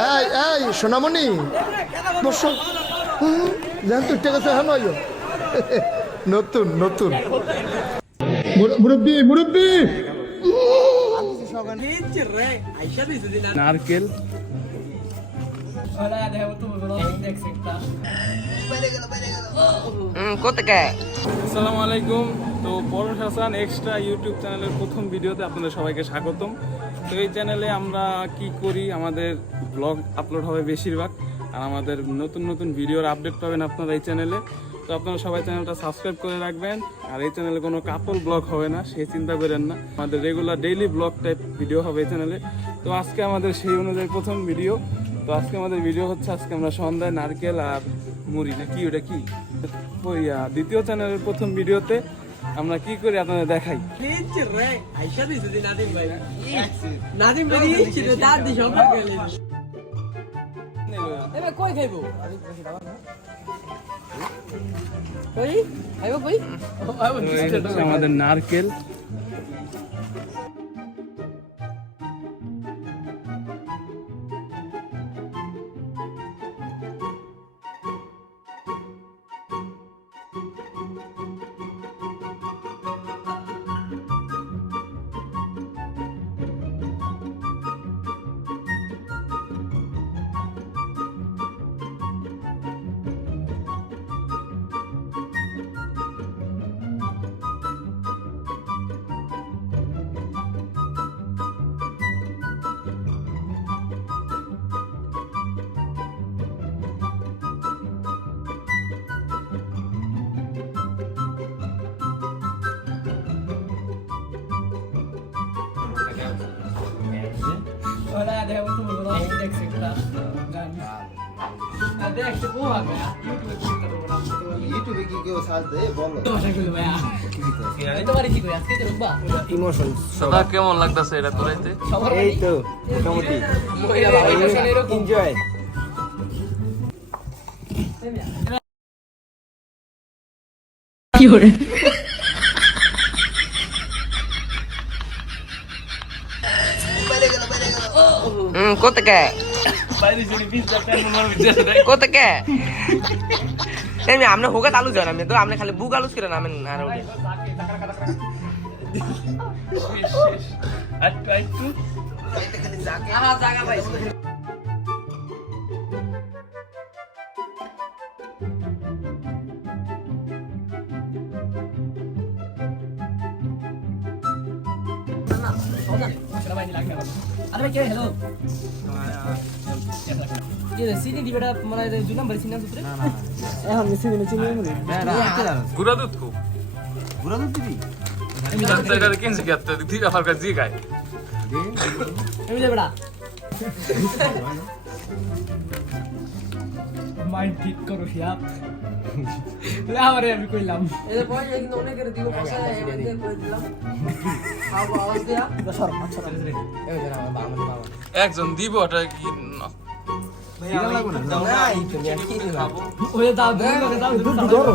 এই এই সোনামণি বসো। জান তুই টেকে হ্যাঁ নয় নতুন নতুন মুরব্বী মুরব্বী নারকেল আসসালামু আলাইকুম। তো পরশ হাসান এক্সট্রা ইউটিউব চ্যানেলের প্রথম ভিডিওতে আপনাদের সবাইকে স্বাগতম। তো এই চ্যানেলে আমরা কি করি, আমাদের ব্লগ আপলোড হবে বেশিরভাগ, আর আমাদের নতুন নতুন ভিডিওর আপডেট পাবেন আপনারা এই চ্যানেলে। তো আপনারা সবাই চ্যানেলটা সাবস্ক্রাইব করে রাখবেন। আর এই চ্যানেলে কোনো কাপল ব্লগ হবে না, সেই চিন্তা করেন না, আমাদের regular daily blog type video হবে এই চ্যানেলে। তো আজকে আমাদের সেই অনুযায়ী প্রথম ভিডিও। তো আজকে আমাদের ভিডিও হচ্ছে, আজকে আমরা সন্ধ্যায় নারকেল আর মুড়ি না কি ওটা কি ওই দ্বিতীয় চ্যানেলের প্রথম ভিডিওতে আমরা কি করি আপনাদের দেখাই। আমাদের নারকেল ইউটিউবে কি কেউ সার্চ দেয় বলো। কেমন লাগতেছে এটা তোরাইতে? এই তো মোটামুটি এনজয়। কি করে কোথাকে কোথাকে এমনি আপনি হোগাত আলু যান, আমি তো আপনি খালি বুক আলুস করে নামেন আর গুড়া দুধ খুব গুড়া দুধ দিবি? আমি জানতে এটা কিনছি কি আপনি ঠিক আমার কাছে জি গায় মাইন্ড ঠিক করো শিয়াপ আমারে আমি কইলাম এর পরে কিন্তু অনেকের দিব পয়সা এদের করে দিলাম খাবো আওয়াজ দিয়া সর আচ্ছা এই যে আমার বাবা একজন দিব ওটা কি না ভাই লাগবে না নাই তুমি আর কি দিবা ওই দাও দাও ধরো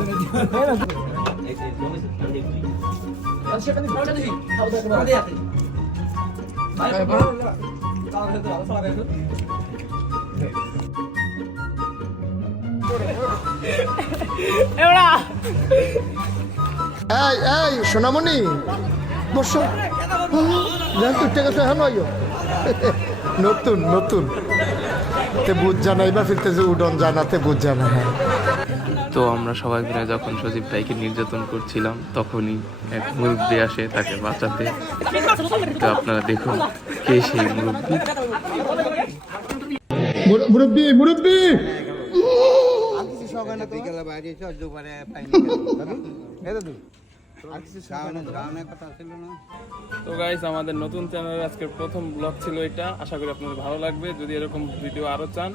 আচ্ছা কানি ফোনটা দিবি খাও দাও করে দিতে ভাই ভাই তাও হেতো সারা হেতো এওড়া এই এই সোনামণি বসো। জান তুই টেকে হ্যাঁ নয় নতুন নতুন তে বুঝ জানা এবার ফিরতে যে উডন জানাতে বুঝ জানা। হ্যাঁ তো আমরা সবাই মিলে যখন সজীব ভাইকে নির্যাতন করছিলাম তখনই এক মুরব্বী আসে তাকে বাঁচাতে। তো আপনারা দেখুন কে সেই মুরব্বী। মুরব্বী মুরব্বী তো গাইস, আমাদের নতুন চ্যানেলের আজকের প্রথম ব্লগ ছিল এটা। আশা করি আপনাদের ভালো লাগবে। যদি এরকম ভিডিও আরও চান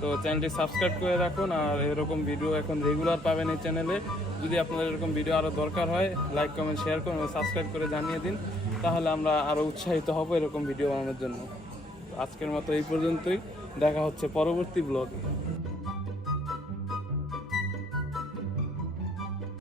তো চ্যানেলটি সাবস্ক্রাইব করে রাখুন। আর এরকম ভিডিও এখন রেগুলার পাবেন এই চ্যানেলে। যদি আপনাদের এরকম ভিডিও আরও দরকার হয় লাইক কমেন্ট শেয়ার করুন, সাবস্ক্রাইব করে জানিয়ে দিন, তাহলে আমরা আরও উৎসাহিত হব এরকম ভিডিও বানানোর জন্য। আজকের মতো এই পর্যন্তই, দেখা হচ্ছে পরবর্তী ব্লগে।